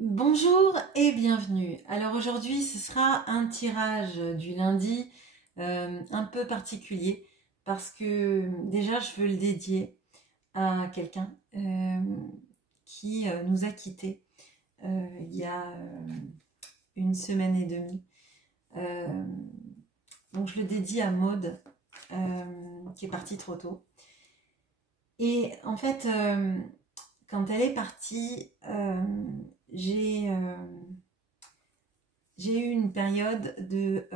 Bonjour et bienvenue. Alors aujourd'hui ce sera un tirage du lundi un peu particulier parce que déjà je veux le dédier à quelqu'un qui nous a quittés il y a une semaine et demie. Donc je le dédie à Maude qui est partie trop tôt. Et en fait quand elle est partie j'ai eu une période de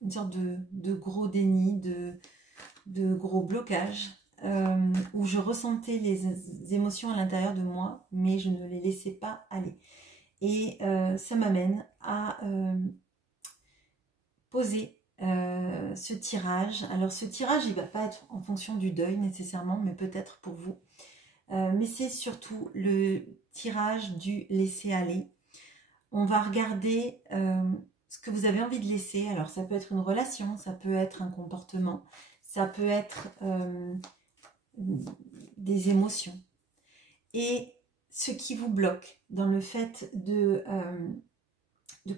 une sorte de gros déni, de gros blocage, où je ressentais les émotions à l'intérieur de moi, mais je ne les laissais pas aller. Et ça m'amène à poser ce tirage. Alors ce tirage, il ne va pas être en fonction du deuil nécessairement, mais peut-être pour vous. Mais c'est surtout le tirage du laisser aller. On va regarder ce que vous avez envie de laisser. Alors ça peut être une relation, ça peut être un comportement, ça peut être des émotions. Et ce qui vous bloque dans le fait de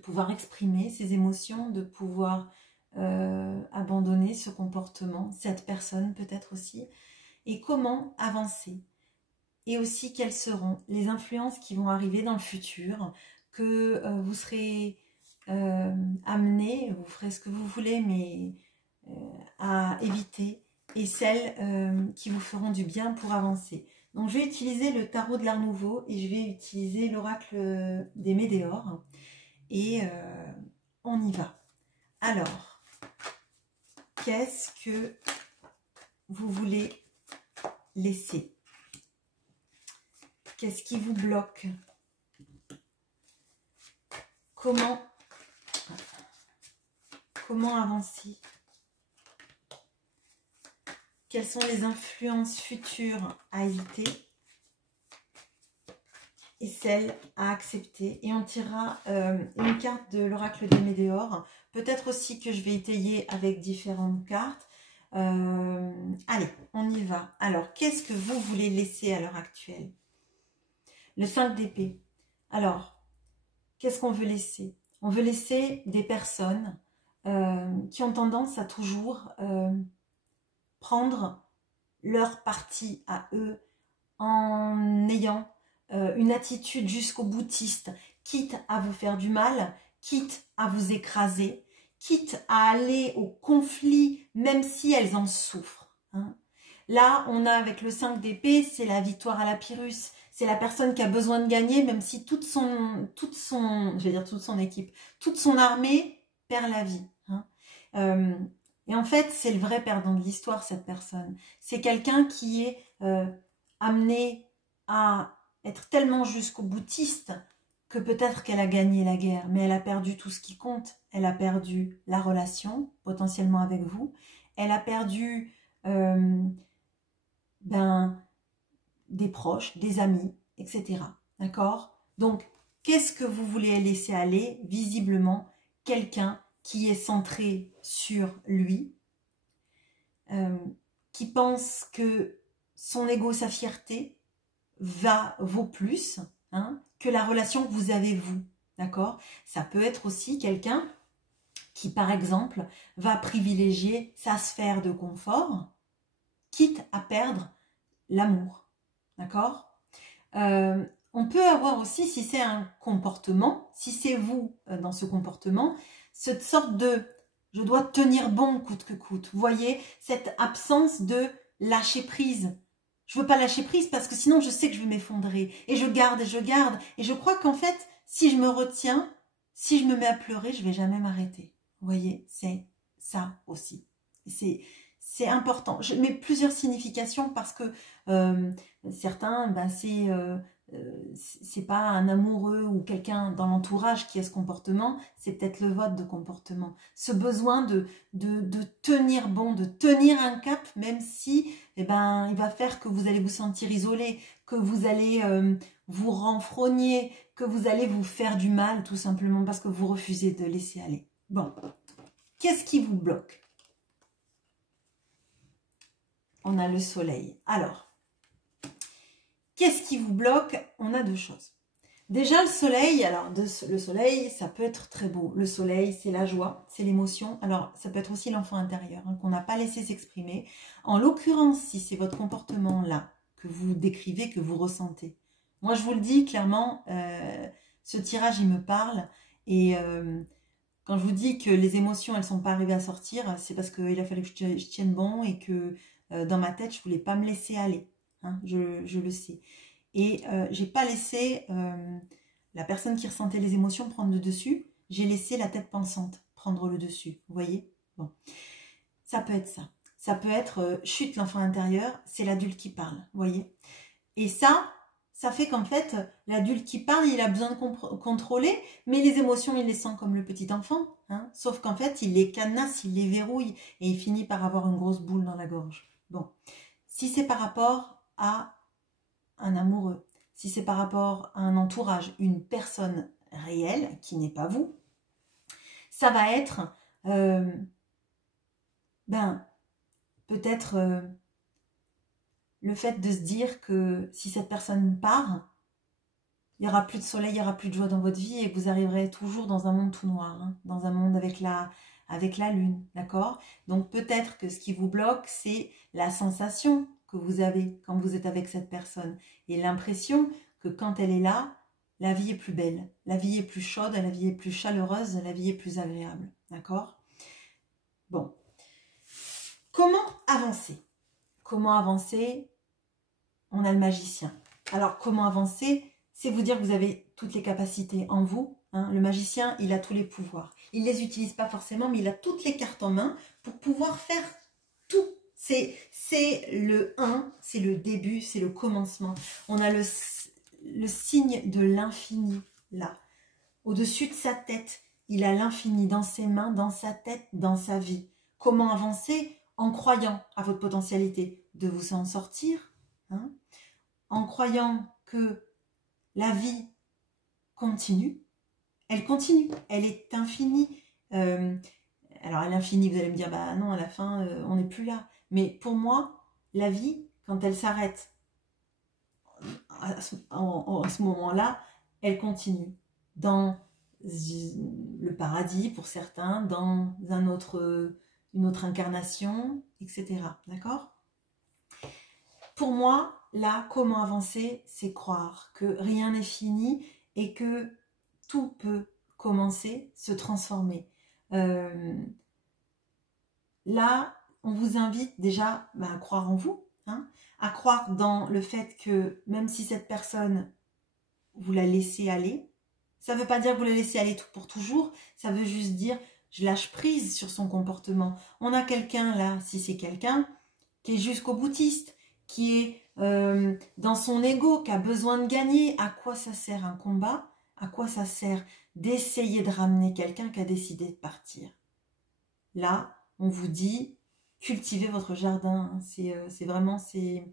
pouvoir exprimer ces émotions, de pouvoir abandonner ce comportement, cette personne peut-être aussi, et comment avancer. Et aussi quelles seront les influences qui vont arriver dans le futur, que vous serez amené, vous ferez ce que vous voulez, mais à éviter, et celles qui vous feront du bien pour avancer. Donc je vais utiliser le tarot de l'Art Nouveau et je vais utiliser l'oracle des Médéors, et on y va. Alors, qu'est-ce que vous voulez laisser ? Qu'est-ce qui vous bloque? Comment avancer? Quelles sont les influences futures à éviter et celles à accepter? Et on tirera une carte de l'oracle des Médéors. Peut-être aussi que je vais étayer avec différentes cartes. Allez, on y va. Alors, qu'est-ce que vous voulez laisser à l'heure actuelle? Le 5 d'épée. Alors, qu'est-ce qu'on veut laisser? On veut laisser des personnes qui ont tendance à toujours prendre leur parti à eux en ayant une attitude jusqu'au boutiste, quitte à vous faire du mal, quitte à vous écraser, quitte à aller au conflit, même si elles en souffrent. Hein. Là, on a avec le 5 d'épée, c'est la victoire à la Pyrrhus. C'est la personne qui a besoin de gagner, même si toute son équipe, toute son armée perd la vie. Hein. Et en fait, c'est le vrai perdant de l'histoire, cette personne. C'est quelqu'un qui est amené à être tellement jusqu'au boutiste que peut-être qu'elle a gagné la guerre, mais elle a perdu tout ce qui compte. Elle a perdu la relation, potentiellement avec vous. Elle a perdu des proches, des amis, etc. D'accord? Donc, qu'est-ce que vous voulez laisser aller? Visiblement, quelqu'un qui est centré sur lui, qui pense que son ego, sa fierté, vaut plus que la relation que vous avez vous. D'accord? Ça peut être aussi quelqu'un qui, par exemple, va privilégier sa sphère de confort, quitte à perdre l'amour. D'accord? On peut avoir aussi, si c'est un comportement, si c'est vous dans ce comportement, cette sorte de « je dois tenir bon coûte que coûte ». Vous voyez, cette absence de lâcher prise. Je ne veux pas lâcher prise parce que sinon je sais que je vais m'effondrer. Et je garde, et je garde. Et je crois qu'en fait, si je me retiens, si je me mets à pleurer, je ne vais jamais m'arrêter. Vous voyez, c'est ça aussi. C'est important. Je mets plusieurs significations parce que certains, c'est pas un amoureux ou quelqu'un dans l'entourage qui a ce comportement, c'est peut-être le vôtre de comportement. Ce besoin de tenir bon, de tenir un cap, même si il va faire que vous allez vous sentir isolé, que vous allez vous renfrogner, que vous allez vous faire du mal tout simplement parce que vous refusez de laisser aller. Bon, qu'est-ce qui vous bloque? On a le soleil. Alors, qu'est-ce qui vous bloque? On a deux choses. Déjà le soleil, alors le soleil, ça peut être très beau. Le soleil, c'est la joie, c'est l'émotion. Alors ça peut être aussi l'enfant intérieur hein, qu'on n'a pas laissé s'exprimer. En l'occurrence, si c'est votre comportement là que vous décrivez, que vous ressentez. Moi, je vous le dis clairement, ce tirage, il me parle. Et quand je vous dis que les émotions, elles sont pas arrivées à sortir, c'est parce qu'il a fallu que je tienne bon et que dans ma tête, je voulais pas me laisser aller. Hein, je le sais. Et j'ai pas laissé la personne qui ressentait les émotions prendre le dessus. J'ai laissé la tête pensante prendre le dessus. Vous voyez? Bon, ça peut être ça. Ça peut être chute l'enfant intérieur, c'est l'adulte qui parle. Vous voyez? Et ça fait qu'en fait, l'adulte qui parle, il a besoin de contrôler, mais les émotions, il les sent comme le petit enfant. Hein, sauf qu'en fait, il les cadenasse, il les verrouille et il finit par avoir une grosse boule dans la gorge. Bon, si c'est par rapport à un amoureux, si c'est par rapport à un entourage, une personne réelle qui n'est pas vous, ça va être peut-être le fait de se dire que si cette personne part, il n'y aura plus de soleil, il n'y aura plus de joie dans votre vie et que vous arriverez toujours dans un monde tout noir, hein, dans un monde avec la lune, d'accord? Donc peut-être que ce qui vous bloque, c'est la sensation que vous avez quand vous êtes avec cette personne et l'impression que quand elle est là, la vie est plus belle, la vie est plus chaude, la vie est plus chaleureuse, la vie est plus agréable, d'accord? Bon, comment avancer? Comment avancer? On a le magicien. Alors comment avancer? C'est vous dire que vous avez toutes les capacités en vous. Hein. Le magicien, il a tous les pouvoirs. Il ne les utilise pas forcément, mais il a toutes les cartes en main pour pouvoir faire tout. C'est le 1, c'est le début, c'est le commencement. On a le signe de l'infini, là. Au-dessus de sa tête, il a l'infini dans ses mains, dans sa tête, dans sa vie. Comment avancer? En croyant à votre potentialité de vous en sortir, hein, en croyant que la vie continue, elle continue, elle est infinie. Alors à l'infini, vous allez me dire, bah non, à la fin, on n'est plus là. Mais pour moi, la vie, quand elle s'arrête à ce moment-là, elle continue. Dans le paradis pour certains, dans une autre incarnation, etc. D'accord? Pour moi, là, comment avancer, c'est croire que rien n'est fini et que tout peut commencer, se transformer. Là, on vous invite déjà à croire en vous, hein, à croire dans le fait que même si cette personne, vous la laissez aller, ça ne veut pas dire que vous la laissez aller pour toujours, ça veut juste dire je lâche prise sur son comportement. On a quelqu'un là, si c'est quelqu'un, qui est jusqu'au boutiste, qui est dans son ego, qui a besoin de gagner. À quoi ça sert un combat? À quoi ça sert d'essayer de ramener quelqu'un qui a décidé de partir? Là, on vous dit, cultivez votre jardin. Hein. C'est vraiment, c'est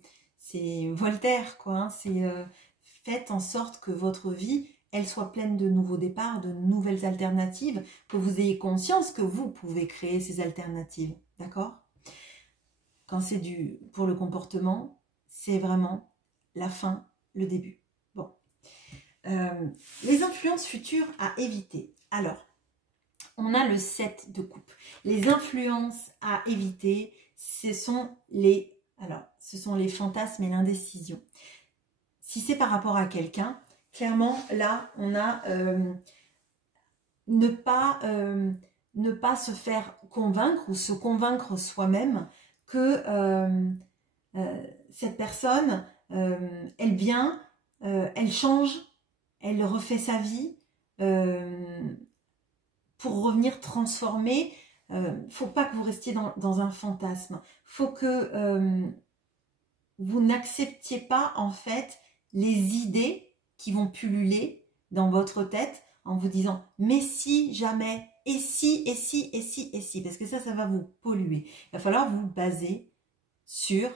Voltaire, quoi. Hein. C'est faites en sorte que votre vie, elle soit pleine de nouveaux départs, de nouvelles alternatives, que vous ayez conscience que vous pouvez créer ces alternatives. D'accord? Quand c'est pour le comportement, c'est vraiment la fin, le début. Bon. Les influences futures à éviter. Alors, on a le 7 de coupe. Les influences à éviter, ce sont les fantasmes et l'indécision. Si c'est par rapport à quelqu'un, clairement, là, on a ne pas se faire convaincre ou se convaincre soi-même que cette personne, elle vient, elle change, elle refait sa vie pour revenir transformer. Faut pas que vous restiez dans un fantasme. Faut que vous n'acceptiez pas en fait les idées qui vont pulluler dans votre tête en vous disant mais si jamais, et si, et si, et si, et si, parce que ça va vous polluer. Il va falloir vous baser sur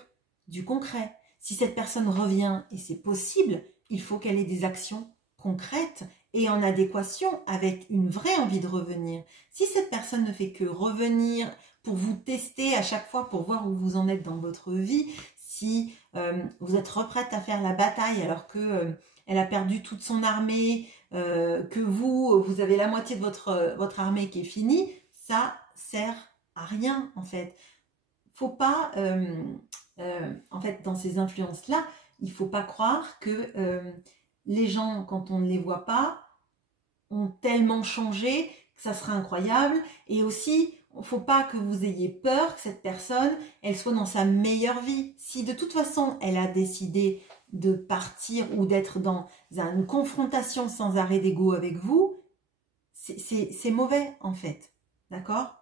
du concret. Si cette personne revient, et c'est possible, il faut qu'elle ait des actions concrètes et en adéquation avec une vraie envie de revenir. Si cette personne ne fait que revenir pour vous tester à chaque fois pour voir où vous en êtes dans votre vie, si vous êtes reprête à faire la bataille alors que elle a perdu toute son armée, que vous avez la moitié de votre armée qui est finie, ça sert à rien en fait. Faut pas, en fait, dans ces influences-là, il faut pas croire que les gens, quand on ne les voit pas, ont tellement changé que ça sera incroyable. Et aussi, il ne faut pas que vous ayez peur que cette personne, elle soit dans sa meilleure vie. Si de toute façon, elle a décidé de partir ou d'être dans une confrontation sans arrêt d'ego avec vous, c'est mauvais en fait. D'accord?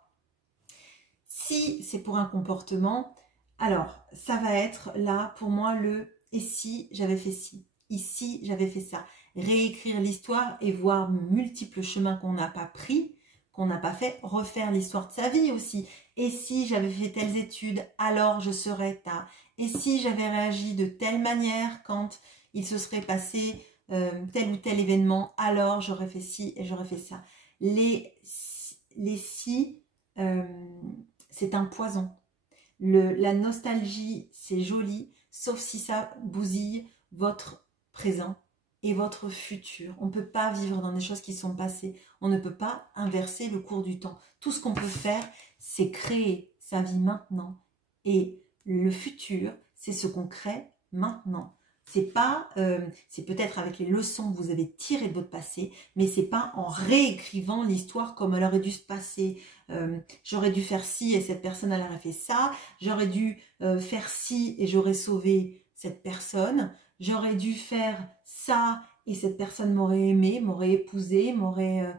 Si c'est pour un comportement, alors ça va être là pour moi le « et si j'avais fait ci » ici j'avais fait ça. Réécrire l'histoire et voir multiples chemins qu'on n'a pas pris, qu'on n'a pas fait, refaire l'histoire de sa vie aussi. Et si j'avais fait telles études, alors je serais ta. Et si j'avais réagi de telle manière quand il se serait passé tel ou tel événement, alors j'aurais fait ci et j'aurais fait ça. Les si, c'est un poison. La nostalgie, c'est joli, sauf si ça bousille votre présent et votre futur. On ne peut pas vivre dans des choses qui sont passées. On ne peut pas inverser le cours du temps. Tout ce qu'on peut faire, c'est créer sa vie maintenant. Et le futur, c'est ce qu'on crée maintenant. C'est pas, c'est peut-être avec les leçons que vous avez tirées de votre passé, mais c'est pas en réécrivant l'histoire comme elle aurait dû se passer. J'aurais dû faire ci et cette personne elle aurait fait ça. J'aurais dû faire ci et j'aurais sauvé cette personne. J'aurais dû faire ça et cette personne m'aurait aimé, m'aurait épousé, m'aurait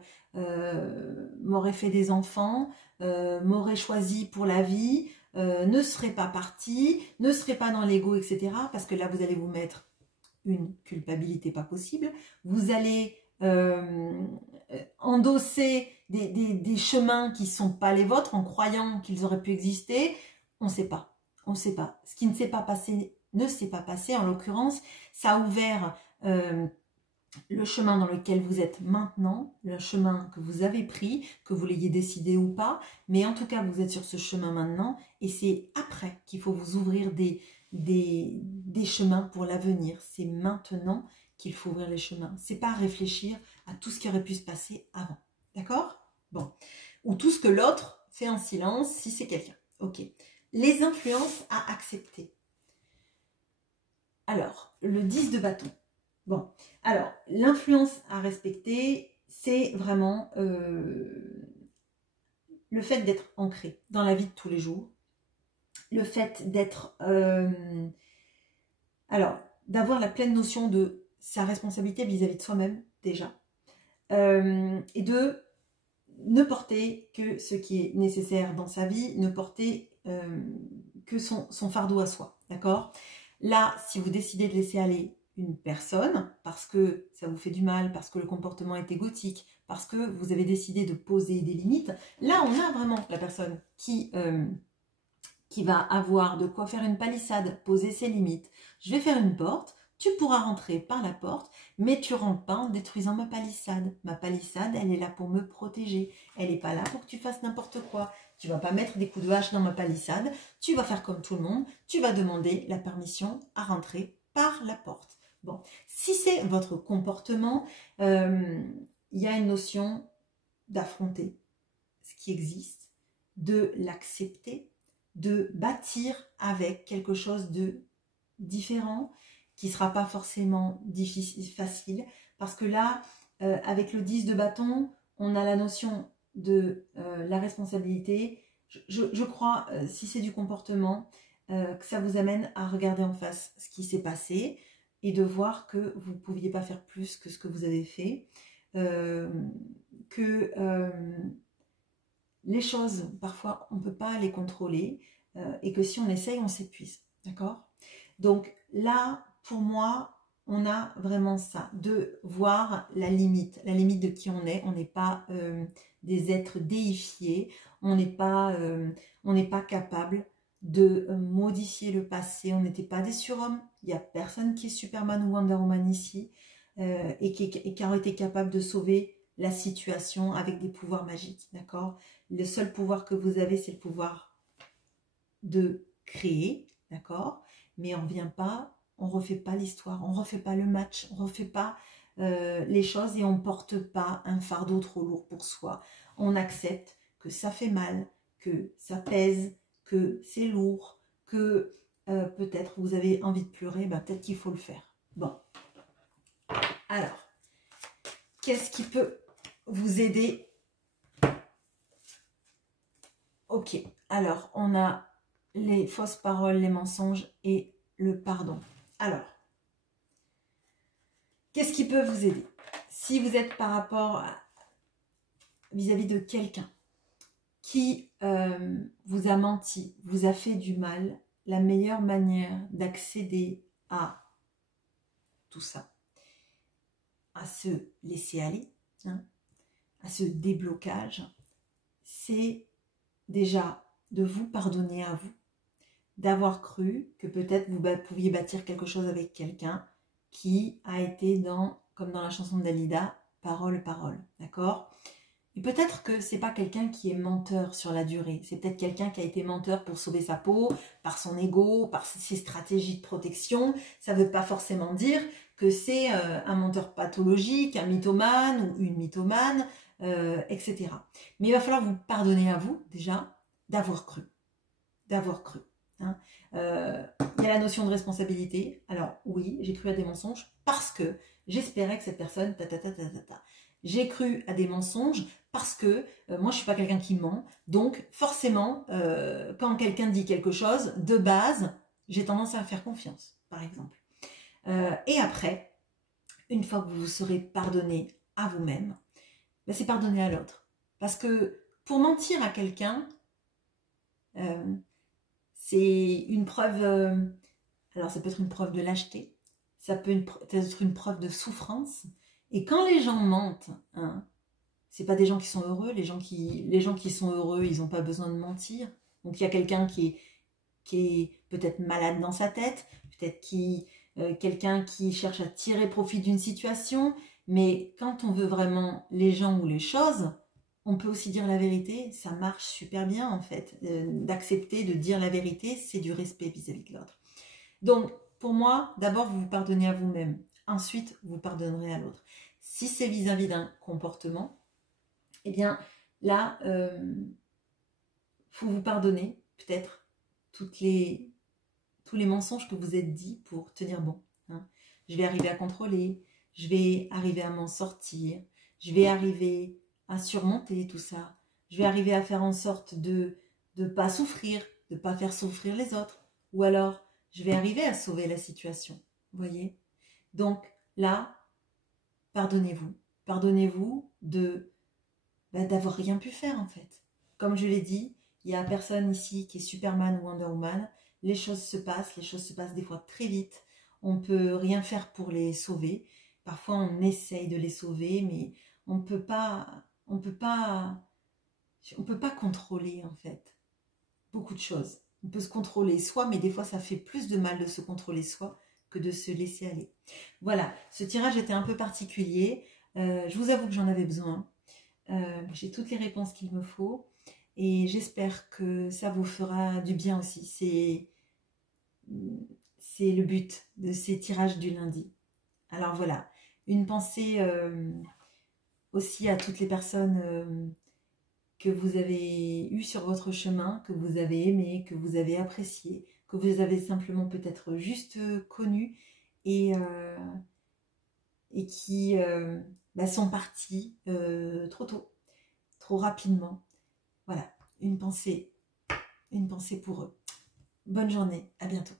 fait des enfants, m'aurait choisi pour la vie. Ne serait pas parti, ne serait pas dans l'ego, etc. Parce que là, vous allez vous mettre une culpabilité pas possible. Vous allez endosser des chemins qui ne sont pas les vôtres en croyant qu'ils auraient pu exister. On ne sait pas. On ne sait pas. Ce qui ne s'est pas passé ne s'est pas passé. En l'occurrence, ça a ouvert le chemin dans lequel vous êtes maintenant, le chemin que vous avez pris, que vous l'ayez décidé ou pas, mais en tout cas vous êtes sur ce chemin maintenant et c'est après qu'il faut vous ouvrir des chemins pour l'avenir. C'est maintenant qu'il faut ouvrir les chemins. C'est pas réfléchir à tout ce qui aurait pu se passer avant. D'accord? Bon. Ou tout ce que l'autre fait en silence si c'est quelqu'un. Ok. Les influences à accepter. Alors, le 10 de bâton. Bon, alors, l'influence à respecter, c'est vraiment le fait d'être ancré dans la vie de tous les jours, le fait d'être, alors, d'avoir la pleine notion de sa responsabilité vis-à-vis de soi-même, déjà, et de ne porter que ce qui est nécessaire dans sa vie, ne porter que son fardeau à soi, d'accord? Là, si vous décidez de laisser aller une personne, parce que ça vous fait du mal, parce que le comportement est égotique, parce que vous avez décidé de poser des limites, là on a vraiment la personne qui va avoir de quoi faire une palissade, poser ses limites. Je vais faire une porte, tu pourras rentrer par la porte, mais tu rentres pas en détruisant ma palissade. Ma palissade, elle est là pour me protéger. Elle n'est pas là pour que tu fasses n'importe quoi. Tu vas pas mettre des coups de hache dans ma palissade. Tu vas faire comme tout le monde. Tu vas demander la permission à rentrer par la porte. Bon, si c'est votre comportement, il y a une notion d'affronter ce qui existe, de l'accepter, de bâtir avec quelque chose de différent, qui ne sera pas forcément difficile, facile, parce que là, avec le 10 de bâton, on a la notion de la responsabilité. Je crois, si c'est du comportement, que ça vous amène à regarder en face ce qui s'est passé et de voir que vous ne pouviez pas faire plus que ce que vous avez fait, les choses, parfois, on ne peut pas les contrôler et que si on essaye, on s'épuise. D'accord? Donc là, pour moi, on a vraiment ça, de voir la limite de qui on est. On n'est pas des êtres déifiés, on n'est pas capable de modifier le passé, on n'était pas des surhommes. Il n'y a personne qui est Superman ou Wonder Woman ici et qui a été capable de sauver la situation avec des pouvoirs magiques, d'accord? Le seul pouvoir que vous avez, c'est le pouvoir de créer, d'accord? Mais on ne vient pas on refait pas l'histoire, on refait pas le match, on refait pas les choses et on porte pas un fardeau trop lourd pour soi. On accepte que ça fait mal, que ça pèse, que c'est lourd, que peut-être vous avez envie de pleurer, ben peut-être qu'il faut le faire. Bon, alors, qu'est-ce qui peut vous aider? Ok, alors on a les fausses paroles, les mensonges et le pardon. Alors, qu'est-ce qui peut vous aider? Si vous êtes par rapport vis-à-vis de quelqu'un qui vous a menti, vous a fait du mal, la meilleure manière d'accéder à tout ça, à se laisser aller, hein, à ce déblocage, c'est déjà de vous pardonner à vous, d'avoir cru que peut-être vous pouviez bâtir quelque chose avec quelqu'un qui a été dans, comme dans la chanson de Dalida, parole, parole, d'accord? Et peut-être que c'est pas quelqu'un qui est menteur sur la durée, c'est peut-être quelqu'un qui a été menteur pour sauver sa peau, par son ego, par ses stratégies de protection. Ça veut pas forcément dire que c'est un menteur pathologique, un mythomane ou une mythomane, etc. Mais il va falloir vous pardonner à vous, déjà, d'avoir cru. D'avoir cru. Hein. Il y a la notion de responsabilité. Alors oui, j'ai cru à des mensonges parce que j'espérais que cette personne... J'ai cru à des mensonges parce que moi, je suis pas quelqu'un qui ment. Donc, forcément, quand quelqu'un dit quelque chose, de base, j'ai tendance à faire confiance, par exemple. Et après, une fois que vous vous serez pardonné à vous-même, ben, c'est pardonner à l'autre. Parce que pour mentir à quelqu'un, c'est une preuve... alors, ça peut être une preuve de lâcheté. Ça peut être une preuve de souffrance. Et quand les gens mentent, hein, c'est pas des gens qui sont heureux. Les gens qui sont heureux, ils n'ont pas besoin de mentir. Donc il y a quelqu'un qui est peut-être malade dans sa tête, peut-être quelqu'un qui cherche à tirer profit d'une situation. Mais quand on veut vraiment les gens ou les choses, on peut aussi dire la vérité. Ça marche super bien en fait. D'accepter de dire la vérité, c'est du respect vis-à-vis de l'autre. Donc pour moi, d'abord vous vous pardonnez à vous-même. Ensuite, vous pardonnerez à l'autre. Si c'est vis-à-vis d'un comportement, eh bien, là, faut vous pardonner, peut-être, tous les mensonges que vous êtes dit pour tenir bon. Hein. Je vais arriver à contrôler, je vais arriver à m'en sortir, je vais arriver à surmonter tout ça, je vais arriver à faire en sorte de ne pas souffrir, de ne pas faire souffrir les autres, ou alors, je vais arriver à sauver la situation, vous voyez? Donc, là, pardonnez-vous. Pardonnez-vous d'avoir rien pu faire en fait. Comme je l'ai dit, il n'y a personne ici qui est Superman ou Wonder Woman. Les choses se passent des fois très vite. On ne peut rien faire pour les sauver. Parfois on essaye de les sauver, mais on peut pas contrôler en fait beaucoup de choses. On peut se contrôler soi, mais des fois ça fait plus de mal de se contrôler soi que de se laisser aller. Voilà, ce tirage était un peu particulier. Je vous avoue que j'en avais besoin. J'ai toutes les réponses qu'il me faut et j'espère que ça vous fera du bien aussi. C'est le but de ces tirages du lundi. Alors voilà, une pensée aussi à toutes les personnes que vous avez eues sur votre chemin, que vous avez aimé, que vous avez apprécié, que vous avez simplement peut-être juste connu et qui sont partis trop tôt, trop rapidement. Voilà, une pensée pour eux. Bonne journée, à bientôt.